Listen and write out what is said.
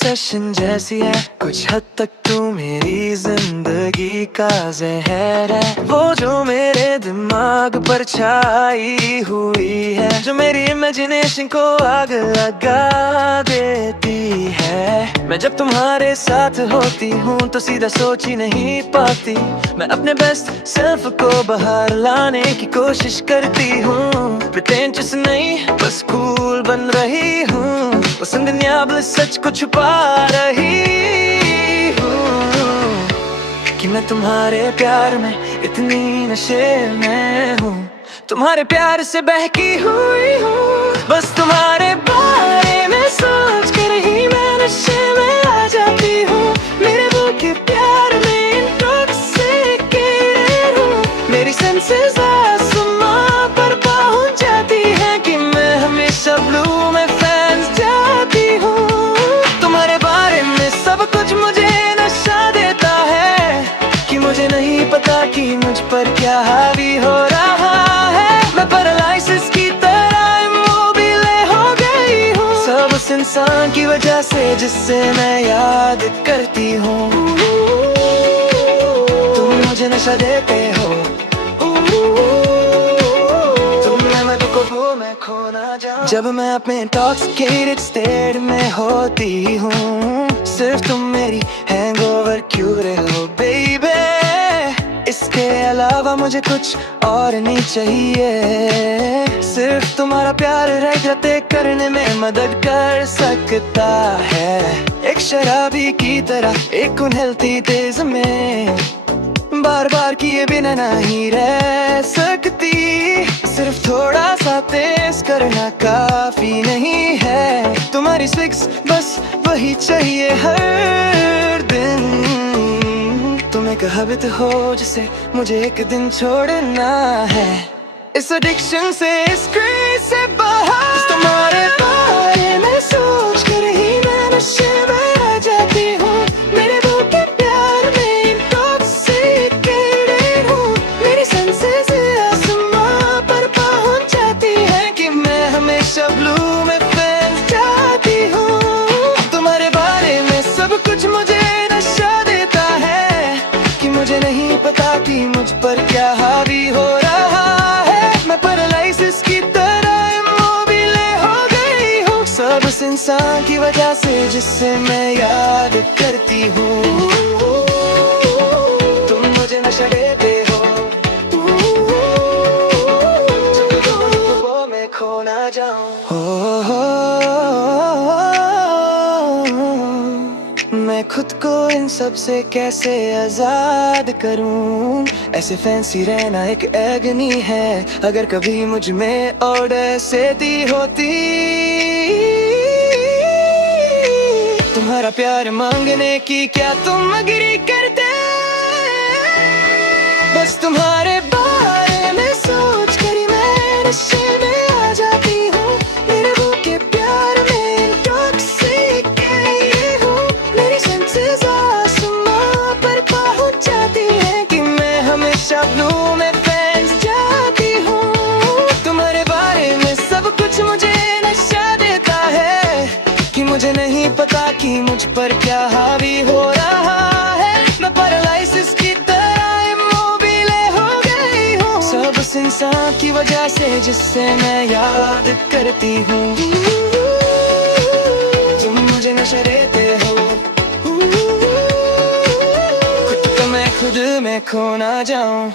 Obsession जैसी है, कुछ हद तक तू मेरी जिंदगी का जहर है। वो जो मेरे दिमाग पर छाई हुई है, जो मेरी इमेजिनेशन को आग लगा देती है। मैं जब तुम्हारे साथ होती हूँ तो सीधा सोच ही नहीं पाती। मैं अपने बेस्ट सेल्फ को बाहर लाने की कोशिश करती हूँ। प्रिटेंशियस नहीं, बस कूल बन रही हूँ। उस अनडिनायबल सच को छुपा रही हूँ कि मैं तुम्हारे प्यार में इतनी नशे में हूँ। तुम्हारे प्यार से बहकी हुई हूँ, बस तुम्हारे बारे में सोच कर ही मैं नशे में आ जाती हूँ। मेरे वो के प्यार में इंटॉक्सिकेटेड हूँ। मेरी सेंसेस आसमां पर पहुंच जाती हैं कि मैं हमेशा ब्लू में फैंस जाती हूँ। तुम्हारे बारे में सब कुछ मुझे नशा देता है कि मुझे नहीं पता कि मुझ पर क्या हावी हो रहा है। मैं पैरालिसिस की तरह इमोबिल हो गई हूँ, सब उस इंसान की वजह से जिससे मैं याद करती हूँ। तुम मुझे नशा देते हो, तुम मैं तो मैं खो ना जाऊं। जब मैं अपने इंटॉक्सिकेटेड स्टेट में होती हूँ, सिर्फ तुम मेरी हैंगओवर क्यूर हो बेबी। इसके अलावा मुझे कुछ और नहीं चाहिए। सिर्फ तुम्हारा प्यार रहते करने में मदद कर सकता है। एक शराबी की तरह एक उन्हेलती तेज में बार बार किए बिना नहीं रह सकती। सिर्फ थोड़ा सा तेज करना काफी नहीं है। तुम्हारी स्विक्स बस वही चाहिए हर दिन। तुम एक हैबिट हो जिसे मुझे एक दिन छोड़ना है। इस एडिक्शन से, इस क्रेज से बाहर तुम्हारे बारे में सोच कर ही मैं नशे में आ जाती हूँ। मेरे वो के प्यार में इंटॉक्सिकेटेड हूँ। मेरी सेंसेस आसमां पर पहुंच जाती हैं कि मैं हमेशा ब्लू में फैंस जाती हूँ। तुम्हारे बारे में सब कुछ मुझे नशा देता है कि मुझे नहीं पता कि मुझ पर क्या हावी हो रहा है। मैं पैरालिसिस की तरह इमोबिल हो गई हूँ, सब उस इंसान की वजह से जिससे मैं याद करती हूँ। तुम मुझे नशा देते हो, जब वो मैं खो ना जाऊं। मैं खुद को इन सब से कैसे आजाद करूं। ऐसे फैंसी रहना एक एगनी है। अगर कभी मुझ में ऑडेसिटी होती, तुम्हारा प्यार मांगने की क्या तुम अग्री करते। बस तुम्हारे बारे में सोच कर ही मैं नशे में आ जाती हूँ। मेरे वो के प्यार में इंटॉक्सिकेटेड हूँ। मेरी सेंसेस आसमां पर पहुंच जाती हैं कि मैं हमेशा ब्लू में फैंस जाती हूँ। तुम्हारे बारे में सब कुछ मुझे नशा देता है कि मुझे नहीं पता कि मुझ पर क्या हावी हो रहा है। मैं पैरालिसिस की तरह इमोबिल हो गई हूँ, सब उस इंसान की वजह से जिससे मैं याद करती हूँ। तुम मुझे नशा देते हो, खुद को मैं खुद में खो ना जाऊं।